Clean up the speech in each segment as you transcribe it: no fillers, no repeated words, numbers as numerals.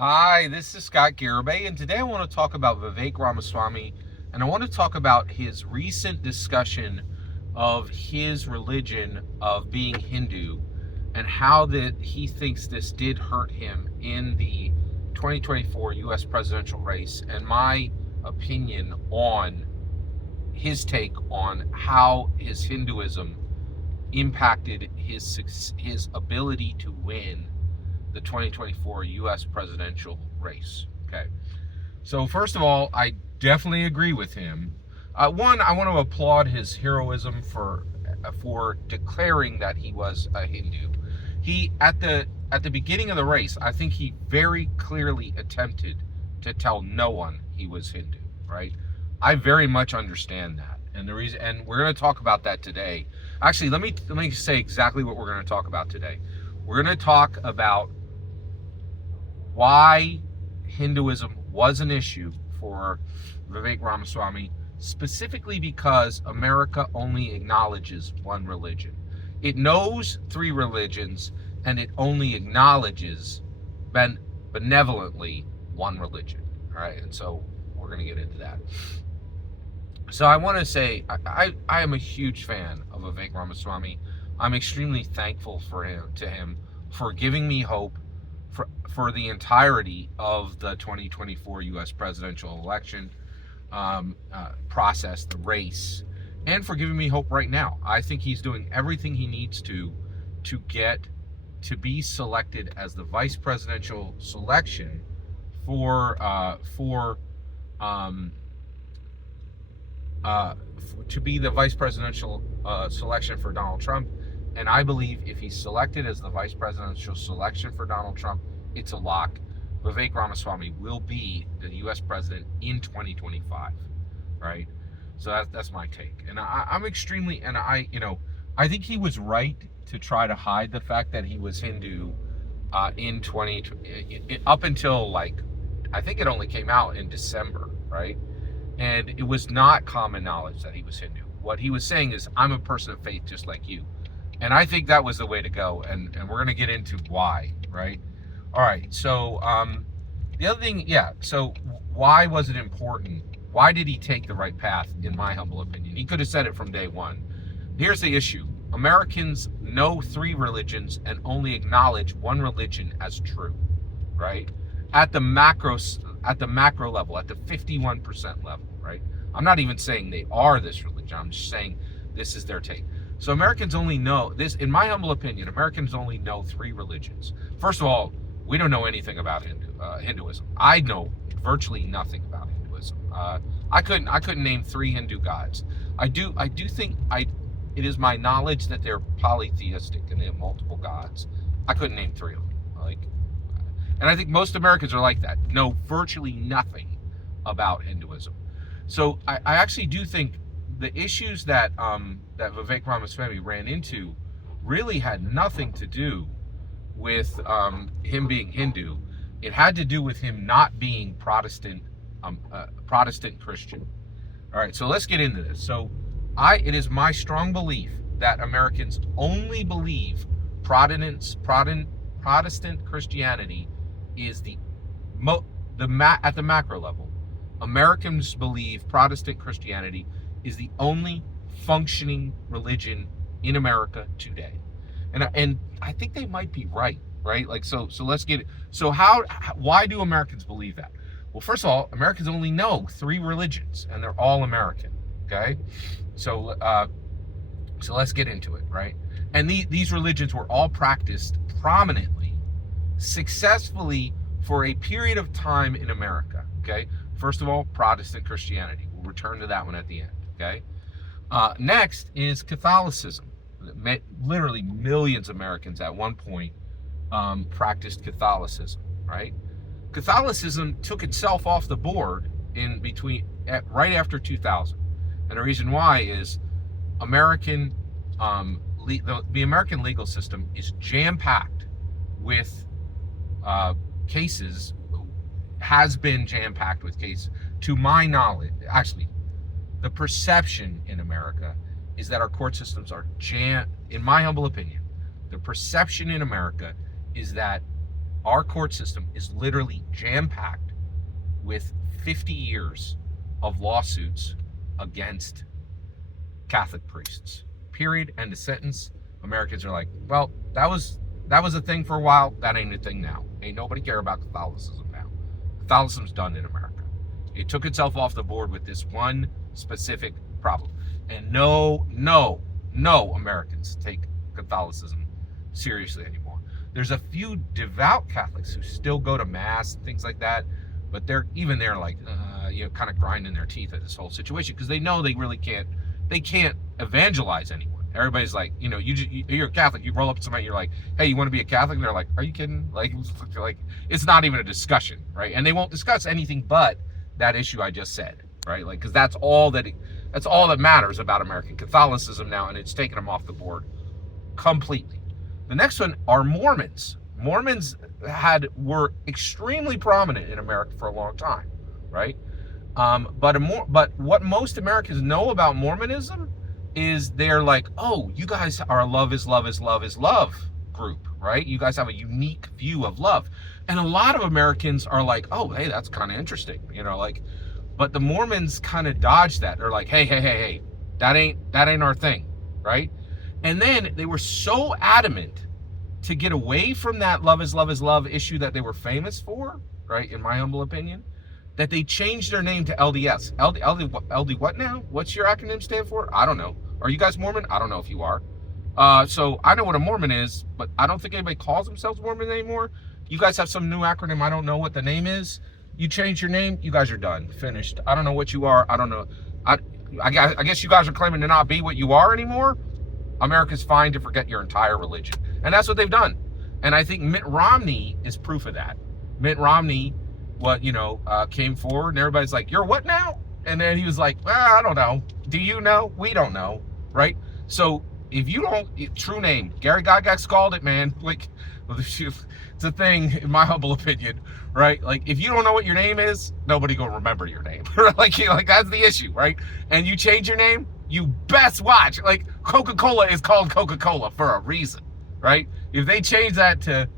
Hi, this is Scott Garibay, and today I want to talk about Vivek Ramaswamy, and I want to talk about his recent discussion of his religion of being Hindu and how that he thinks this did hurt him in the 2024 U.S. presidential race, and my opinion on his take on how his Hinduism impacted his ability to win the 2024 U.S. presidential race. Okay, so first of all, I definitely agree with him. One, I want to applaud his heroism for declaring that he was a Hindu. He at the beginning of the race, I think he very clearly attempted to tell no one he was Hindu. Right? I very much understand that, and the reason, and we're going to talk about that today. Actually, let me say exactly what we're going to talk about today. We're going to talk about why Hinduism was an issue for Vivek Ramaswamy, specifically because America only acknowledges one religion. It knows three religions, and it only acknowledges benevolently one religion. All right, and so we're going to get into that. So I want to say I am a huge fan of Vivek Ramaswamy. I'm extremely thankful to him for giving me hope for the entirety of the 2024 U.S. presidential election process, the race, and for giving me hope right now. I think he's doing everything he needs to get to be selected as the vice presidential selection to be the vice presidential selection for Donald Trump. And I believe if he's selected as the vice presidential selection for Donald Trump, it's a lock. Vivek Ramaswamy will be the U.S. president in 2025, right? So that's my take. And I'm extremely, and I think he was right to try to hide the fact that he was Hindu in up until, like, I think it only came out in December, right? And it was not common knowledge that he was Hindu. What he was saying is, I'm a person of faith just like you. And I think that was the way to go. And we're going to get into why, right? All right. So the other thing, yeah. So why was it important? Why did he take the right path, in my humble opinion? He could have said it from day one. Here's the issue. Americans know three religions and only acknowledge one religion as true, right? At the macro level, at the 51% level, right? I'm not even saying they are this religion. I'm just saying this is their take. So Americans only know this, in my humble opinion, Americans only know three religions. First of all, we don't know anything about Hinduism. I know virtually nothing about Hinduism. I couldn't name three Hindu gods. I do think it is my knowledge that they're polytheistic and they have multiple gods. I couldn't name three of them. And I think most Americans are like that, know virtually nothing about Hinduism. So I actually do think the issues that Vivek Ramaswamy ran into really had nothing to do with him being Hindu. It had to do with him not being Protestant Christian. All right, so let's get into this. So it is my strong belief that Americans only believe Protestant Christianity is at the macro level. Americans believe Protestant Christianity is the only functioning religion in America today, and I think they might be right? Like, so let's get it. So why do Americans believe that? Well, first of all, Americans only know three religions, and they're all American. Okay, so let's get into it, right? And these religions were all practiced prominently, successfully, for a period of time in America. Okay, first of all, Protestant Christianity. We'll return to that one at the end. Okay, next is Catholicism. Literally millions of Americans at one point practiced Catholicism. Right, Catholicism took itself off the board right after 2000, and the reason why is the American legal system is jam-packed with cases, has been jam-packed with cases. To my knowledge, actually, the perception in America is that our court systems are in my humble opinion, the perception in America is that our court system is literally jam-packed with 50 years of lawsuits against Catholic priests. Period. End of sentence. Americans are like, well, that was a thing for a while. That ain't a thing now. Ain't nobody care about Catholicism now. Catholicism's done in America. It took itself off the board with this one specific problem. And no Americans take Catholicism seriously anymore. There's a few devout Catholics who still go to mass and things like that, but they're like, kind of grinding their teeth at this whole situation because they know they really can't evangelize anyone. Everybody's like, you're a Catholic, you roll up to somebody, you're like, hey, you want to be a Catholic? And they're like, are you kidding? Like it's not even a discussion, right? And they won't discuss anything but that issue I just said, right? Like, because that's all that matters about American Catholicism now, and it's taken them off the board completely. The next one are Mormons. Mormons were extremely prominent in America for a long time, right? But what most Americans know about Mormonism is they're like, oh, you guys are a love is love is love is love group, right? You guys have a unique view of love. And a lot of Americans are like, oh, hey, that's kind of interesting, but the Mormons kind of dodge that. They're like, hey, that ain't our thing, right? And then they were so adamant to get away from that love is love issue that they were famous for, right? In my humble opinion, that they changed their name to LDS. LD what now? What's your acronym stand for? I don't know. Are you guys Mormon? I don't know if you are. So I know what a Mormon is, but I don't think anybody calls themselves Mormon anymore. You guys have some new acronym. I don't know what the name is. You change your name, you guys are done, finished. I don't know what you are. I don't know. I guess you guys are claiming to not be what you are anymore. America's fine to forget your entire religion. And that's what they've done. And I think Mitt Romney is proof of that. Mitt Romney, came forward and everybody's like, you're what now? And then he was like, well, I don't know. Do you know? We don't know, right? So if you don't, true name, Gary Gygax called it, man. Like, it's a thing, in my humble opinion, right? Like, if you don't know what your name is, nobody gonna remember your name. like that's the issue, right? And you change your name, you best watch. Like, Coca-Cola is called Coca-Cola for a reason, right? If they change that to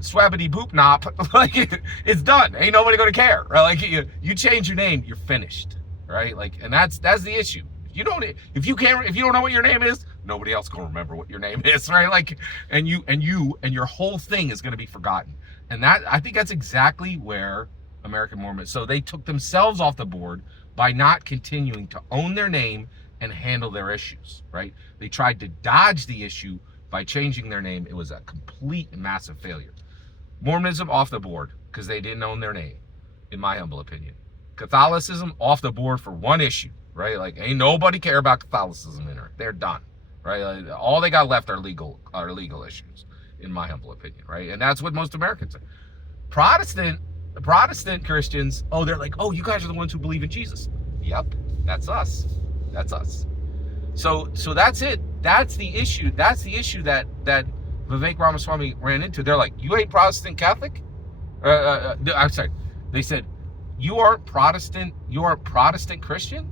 Swabbity Boop Nop, like, it's done. Ain't nobody gonna care, right? Like, you change your name, you're finished, right? Like, and that's the issue. If you don't know what your name is, nobody else gonna remember what your name is, right? Like, and your whole thing is gonna be forgotten. And I think that's exactly where American Mormons. So they took themselves off the board by not continuing to own their name and handle their issues, right? They tried to dodge the issue by changing their name. It was a complete and massive failure. Mormonism off the board because they didn't own their name, in my humble opinion. Catholicism off the board for one issue, right? Like, ain't nobody care about Catholicism in her. They're done, right? Like, all they got left are legal issues, in my humble opinion, right? And that's what most Americans are. Protestant Christians, they're like, you guys are the ones who believe in Jesus. Yep, that's us. That's us. So that's it. That's the issue. That's the issue that Vivek Ramaswamy ran into. They're like, you ain't Protestant Catholic? I'm sorry. They said, you aren't Protestant Christian?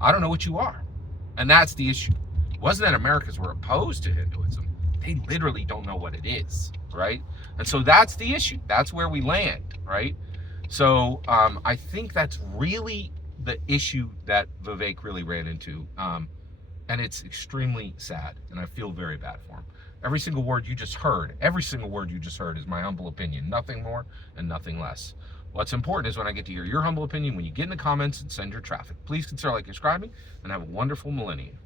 I don't know what you are. And that's the issue. It wasn't that Americans were opposed to Hinduism. They literally don't know what it is, right? And so that's the issue. That's where we land, right? So I think that's really the issue that Vivek really ran into. And it's extremely sad, and I feel very bad for him. Every single word you just heard is my humble opinion. Nothing more and nothing less. What's important is when I get to hear your humble opinion, when you get in the comments and send your traffic. Please consider subscribing, and have a wonderful millennium.